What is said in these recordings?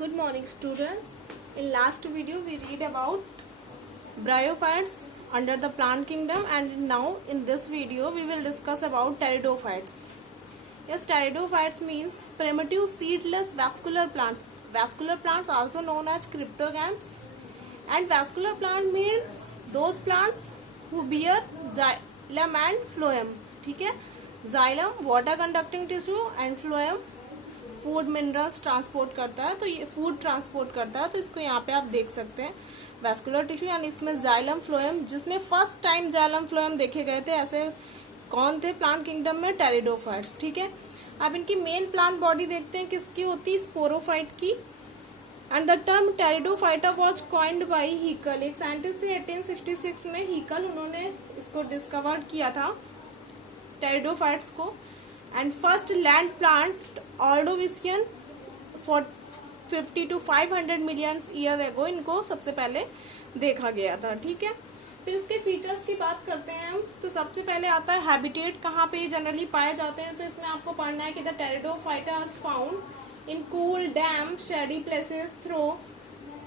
Good morning, students. In last video we read about bryophytes under the plant kingdom, and now in this video we will discuss about pteridophytes. Yes, pteridophytes means primitive seedless vascular plants. Vascular plants also known as cryptogams, and vascular plant means those plants who bear xylem and phloem. ठीक है, xylem water conducting tissue and phloem food minerals transport करता है, तो ये food transport करता है। तो इसको यहाँ पे आप देख सकते हैं वैस्कुलर टिश्यू, यानी इसमें जाइलम फ्लोएम, जिसमें फर्स्ट टाइम जाइलम फ्लोएम देखे गए थे। ऐसे कौन थे प्लांट किंगडम में? टेरिडोफाइट्स। ठीक है, अब इनकी मेन प्लांट बॉडी देखते हैं किसकी होती है? स्पोरोफाइट की। And the term pteridophyta was coined by Haeckel. एक साइंटिस्ट थे 1866 में, हीकल, उन्होंने इसको डिस्कवर किया था टेरिडोफाइट्स को। And first land plant Ordovician for 50 to 500 million year ago इनको सबसे पहले देखा गया था। ठीक है, फिर इसके फीचर्स की बात करते हैं हम। तो सबसे पहले आता है हैबिटेट, कहाँ पे जनरली पाए जाते हैं। तो इसमें आपको पढ़ना है कि the pteridophyta is found in cool damp shady places though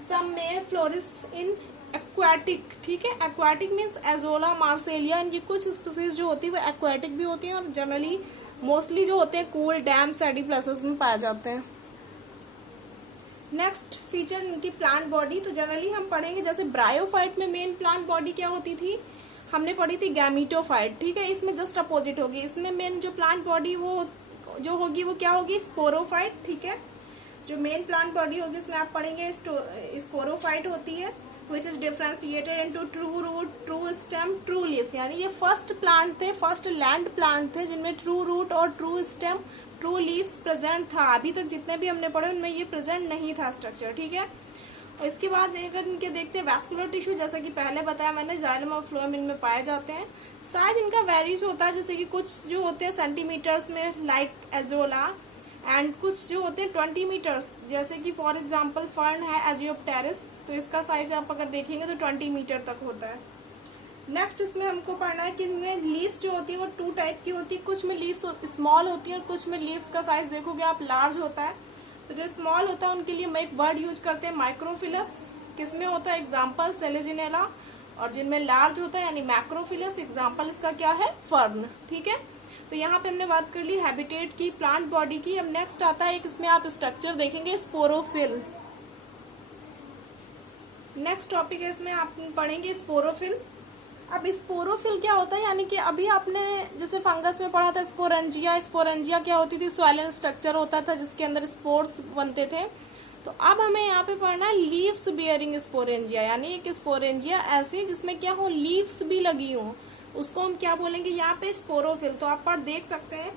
some may flourish in aquatic. ठीक है, एक्वाटिक मीन्स एजोला, मार्सेलिया, इनकी कुछ स्पीसीज जो होती है वो एक्वाटिक भी होती है, और जनरली मोस्टली जो होते हैं कूल डैम शेडी प्लेसेस में पाए जाते हैं। नेक्स्ट फीचर इनकी प्लांट बॉडी। तो जनरली हम पढ़ेंगे जैसे ब्रायोफाइट में मेन प्लांट बॉडी क्या होती थी, हमने पढ़ी थी गैमीटोफाइट। ठीक है, इसमें जस्ट अपोजिट होगी। इसमें मेन जो प्लांट बॉडी वो जो होगी वो क्या होगी? स्पोरोफाइट। ठीक है, जो मेन प्लांट बॉडी होगी उसमें आप पढ़ेंगे स्पोरोफाइट होती है, which is differentiated into true root, true stem, true leaves। यानी ये फर्स्ट प्लांट थे, फर्स्ट लैंड प्लांट थे जिनमें ट्रू रूट और true stem, true leaves present था। अभी तक जितने भी हमने पढ़े उनमें ये प्रेजेंट नहीं था स्ट्रक्चर। ठीक है, और इसके बाद अगर इनके देखते हैं वैस्कुलर टिश्यू, जैसा कि पहले बताया मैंने, जाइलम और फ्लोएम इनमें पाए जाते हैं। शायद इनका वेरीज होता है, जैसे कि कुछ जो होते हैं सेंटीमीटर्स में लाइक एजोला, एंड कुछ जो होते हैं 20 मीटर्स, जैसे कि फॉर एग्जांपल फर्न है एजियोप्टेरिस, तो इसका साइज आप अगर देखेंगे तो 20 मीटर तक होता है। नेक्स्ट इसमें हमको पढ़ना है कि इनमें लीव्स जो होती है वो 2 टाइप की होती है। कुछ में लीव्स स्मॉल होती है और कुछ में लीव्स का साइज देखोगे आप लार्ज होता है। तो जो स्मॉल होता है उनके लिए मैं एक वर्ड यूज करते हैं माइक्रोफिलस। किसमें होता है? Example Selaginella. और जिनमें लार्ज होता है यानी मैक्रोफिलस, एग्जाम्पल इसका क्या है? फर्न। ठीक है, तो यहाँ पे हमने बात कर ली हैबिटेट की, प्लांट बॉडी की। अब नेक्स्ट आता है एक, इसमें आप स्ट्रक्चर देखेंगे स्पोरोफिल। नेक्स्ट टॉपिक है, इसमें आप पढ़ेंगे स्पोरोफिल। अब स्पोरोफिल क्या होता है? यानी कि अभी आपने जैसे फंगस में पढ़ा था स्पोरेंजिया। स्पोरेंजिया क्या होती थी? सॉइल स्ट्रक्चर होता था जिसके अंदर स्पोर्स बनते थे। तो अब हमें यहाँ पे पढ़ना है लीव्स बियरिंग स्पोरेंजिया, यानी एक स्पोरेंजिया ऐसी जिसमें क्या हो? लीव्स भी लगी हो, उसको हम क्या बोलेंगे यहाँ पे? स्पोरोफिल। तो आप पर देख सकते हैं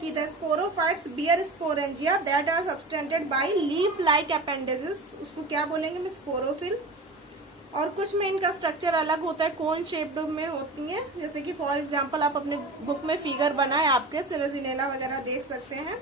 कि the sporophytes bear sporangia that are subtended by leaf like appendages, उसको क्या बोलेंगे? में स्पोरोफिल। और कुछ में इनका स्ट्रक्चर अलग होता है, कोन शेप्ड में होती हैं, जैसे कि फॉर एग्जांपल आप अपने बुक में फिगर बना है आपके, सेलेजिनेला वगैरह देख सकते हैं।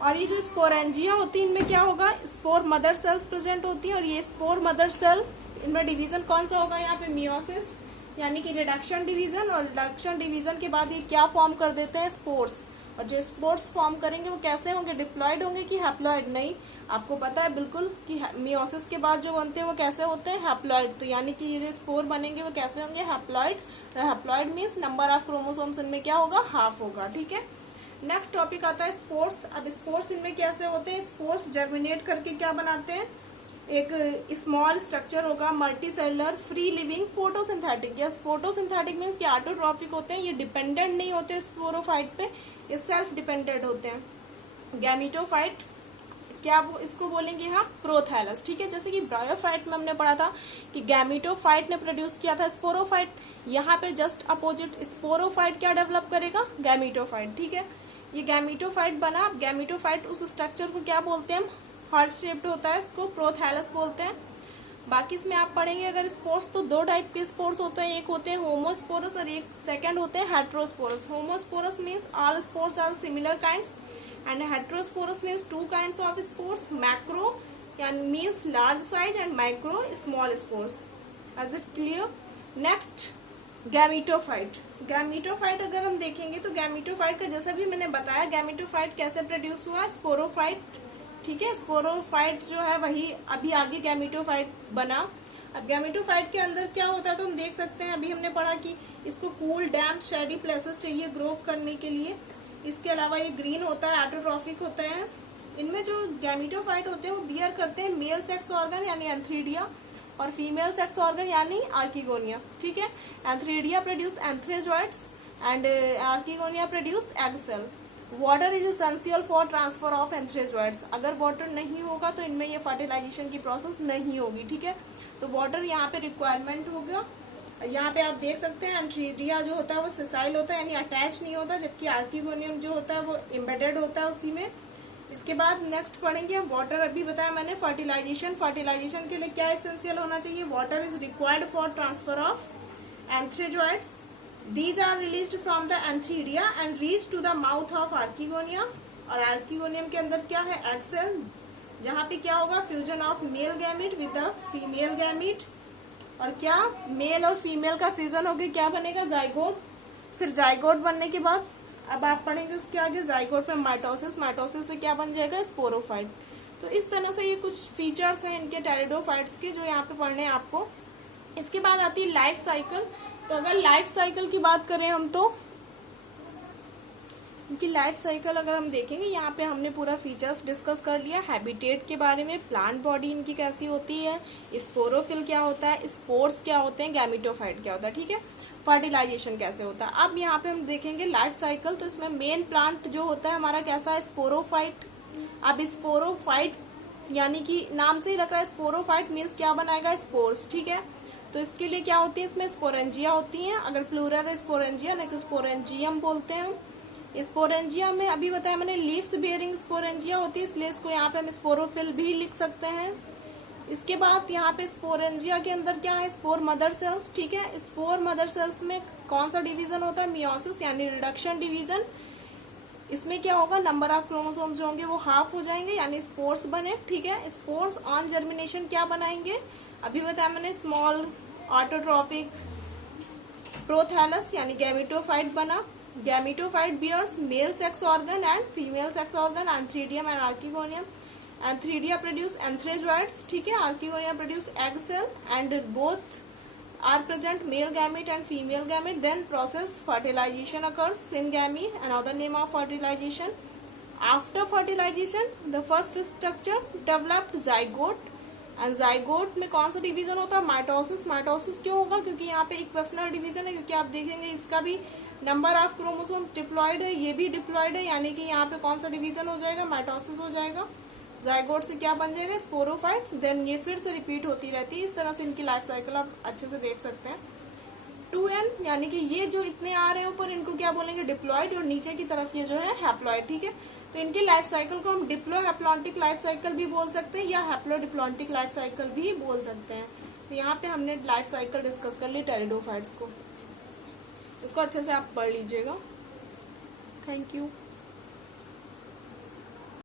और ये जो स्पोरेंजिया होती है इनमें क्या होगा? स्पोर मदर सेल्स प्रेजेंट होती है, और ये स्पोर मदर सेल इनमें डिवीजन कौन सा होगा? यहाँ पे मियोसिस, यानी कि रिडक्शन डिवीजन। और रिडक्शन डिवीजन के बाद ये क्या फॉर्म कर देते हैं? स्पोर्स। और जो स्पोर्स फॉर्म करेंगे वो कैसे होंगे? डिप्लॉयड होंगे कि हैप्लॉयड? नहीं, आपको पता है बिल्कुल कि मियोसिस के बाद जो बनते हैं वो कैसे होते हैं? हैप्लॉयड। तो यानी कि ये जो स्पोर बनेंगे वो कैसे होंगे? Haploid. Haploid means number of chromosomes इनमें क्या होगा? हाफ होगा। ठीक है, नेक्स्ट टॉपिक आता है स्पोर्स। अब स्पोर्स इनमें कैसे होते हैं? स्पोर्स जर्मिनेट करके क्या बनाते हैं? एक स्मॉल स्ट्रक्चर होगा multi cellular free living photosynthetic. Yes, photosynthetic means ये ऑटोट्रॉफिक होते हैं, ये डिपेंडेंट नहीं होते स्पोरोफाइट पे, ये सेल्फ डिपेंडेंट होते हैं। गैमीटोफाइट क्या इसको बोलेंगे? हाँ, प्रोथैलस। ठीक है, जैसे कि ब्रायोफाइट में हमने पढ़ा था कि गैमीटोफाइट ने प्रोड्यूस किया था स्पोरोफाइट, यहाँ पे जस्ट अपोजिट स्पोरोफाइट क्या डेवलप करेगा? गैमीटोफाइट। ठीक है, ये गैमीटोफाइट बना। गैमीटोफाइट उस स्ट्रक्चर को क्या बोलते हैं हम? हार्ट शेप्ड होता है, इसको प्रोथैलस बोलते हैं। बाकी इसमें आप पढ़ेंगे अगर स्पोर्स, तो 2 टाइप के स्पोर्स होते हैं, एक होते हैं होमोस्पोरस और एक सेकंड होते हैं heterosporous. Homosporous means all spores are similar kinds, and heterosporous means 2 kinds of spores, macro यानी means large size and micro small spores. Is it clear? Next gametophyte. Gametophyte अगर हम देखेंगे तो गैमीटोफाइट का जैसा भी मैंने बताया, गैमीटोफाइट कैसे प्रोड्यूस हुआ? स्पोरोफाइट ठीक है। स्पोरोफाइट जो है वही अभी आगे गैमेटोफाइट बना। अब गैमेटोफाइट के अंदर क्या होता है तो हम देख सकते हैं, अभी हमने पढ़ा कि इसको कूल डैम्प शेडी प्लेसेस चाहिए ग्रो करने के लिए। इसके अलावा ये ग्रीन होता है, ऑटोट्रॉफिक होते हैं। इनमें जो गैमेटोफाइट होते हैं वो बियर करते हैं मेल सेक्स ऑर्गन यानी एंथ्रीडिया और फीमेल सेक्स ऑर्गन यानी आर्किगोनिया, ठीक है। Antheridia produce antherozoids and archegonia produce egg cell. Water is essential for transfer of antherozoids. अगर वाटर नहीं होगा तो इनमें ये फर्टिलाइजेशन की प्रोसेस नहीं होगी, ठीक है। तो वाटर यहाँ पे रिक्वायरमेंट होगा। यहाँ पे आप देख सकते हैं एंथ्रीडिया जो होता है वो सेसाइल होता है यानी अटैच नहीं होता, जबकि आर्किगोनियम जो होता है वो एम्बेडेड होता है उसी में। इसके बाद नेक्स्ट पढ़ेंगे हम वाटर। अभी बताया मैंने फर्टिलाइजेशन। फर्टिलाइजेशन के लिए क्या एसेंशियल होना चाहिए? Water is required for transfer of antherozoids. These are released from the antheridia and reach to the mouth of archegonia। और आर्किगोनियम के अंदर क्या है? एग सेल, जहाँ पे क्या होगा? Fusion of male gamete with the female gamete. और क्या? मेल और फीमेल का फ्यूजन होकर क्या बनेगा? जाइगोट। फिर जाइगोट बनने के बाद अब आप पढ़ेंगे उसके आगे जाइगोट में माइटोसिस। माइटोसिस से क्या बन जाएगा? स्पोरोफाइट। तो इस तरह से ये कुछ फीचर्स हैं इनके टेरिडोफाइट्स के जो यहाँ पे पढ़ने हैं आपको। इसके बाद आती है लाइफ साइकिल। तो अगर लाइफ साइकिल की बात करें हम तो इनकी लाइफ साइकिल अगर हम देखेंगे, यहाँ पे हमने पूरा फीचर्स डिस्कस कर लिया, हैबिटेट के बारे में, प्लांट बॉडी इनकी कैसी होती है, स्पोरोफिल क्या होता है, स्पोर्स क्या होते हैं, गैमेटोफाइट क्या होता है, ठीक है, फर्टिलाइजेशन कैसे होता है। अब यहाँ पे हम देखेंगे लाइफ साइकिल। तो इसमें मेन प्लांट जो होता है हमारा कैसा है? स्पोरोफाइट। अब स्पोरोफाइट यानी कि नाम से ही लग रहा है स्पोरोफाइट मीन्स क्या बनाएगा? स्पोर्स, ठीक है। तो इसके लिए क्या होती है? इसमें स्पोरेंजिया होती हैं। अगर प्लूरल है स्पोरेंजिया, नहीं तो स्पोरेंजियम बोलते हैं हम। स्पोरेंजिया में अभी बताया मैंने लीव्स बियरिंग स्पोरेंजिया होती है, इसलिए इसको यहाँ पे हम स्पोरोफिल भी लिख सकते हैं। इसके बाद यहाँ पे स्पोरेंजिया के अंदर क्या है? स्पोर मदर सेल्स, ठीक है। स्पोर मदर सेल्स में कौन सा डिवीजन होता है? मियोसिस यानी रिडक्शन डिवीजन। इसमें क्या होगा? नंबर ऑफ क्रोमोसोम्स जो होंगे वो हाफ हो जाएंगे यानी स्पोर्स बने, ठीक है। स्पोर्स ऑन जर्मिनेशन क्या बनाएंगे? अभी बताया मैंने स्मॉल ऑटोट्रॉपिक प्रोथैलस यानी गैमेटोफाइट बना। Gametophyte bears male sex organ and female sex organ, antheridium and archegonium. Antheridia produce antherozoids, ठीक है। Archegonium produce egg cell and both are present male gamete and female gamete. Then process fertilization occurs, syngamy another name of fertilization. After fertilization the first structure developed zygote and zygote में कौन सा division होता है? Mitosis. Mitosis क्यों होगा? क्योंकि यहाँ पे इक्वेशनल डिवीजन है, क्योंकि आप देखेंगे इसका भी नंबर ऑफ क्रोमोसोम्स डिप्लॉयड है, ये भी डिप्लॉयड है, यानी कि यहाँ पे कौन सा डिवीजन हो जाएगा? माइटोसिस हो जाएगा। जाइगोट से क्या बन जाएगा? स्पोरोफाइट। देन ये फिर से रिपीट होती रहती है। इस तरह से इनकी लाइफ साइकिल आप अच्छे से देख सकते हैं। 2n यानी कि ये जो इतने आ रहे हैं ऊपर इनको क्या बोलेंगे? डिप्लॉयड। और नीचे की तरफ ये जो है हैप्लॉयड, ठीक है। तो इनकी लाइफ साइकिल को हम डिप्लो हैप्लॉन्टिक लाइफ साइकिल भी बोल सकते हैं या हैप्लो डिप्लॉन्टिक लाइफ साइकिल भी बोल सकते हैं। तो यहाँ पे हमने लाइफ साइकिल डिस्कस कर ली टेरिडोफाइट्स को। इसको अच्छे से आप पढ़ लीजिएगा। Thank you.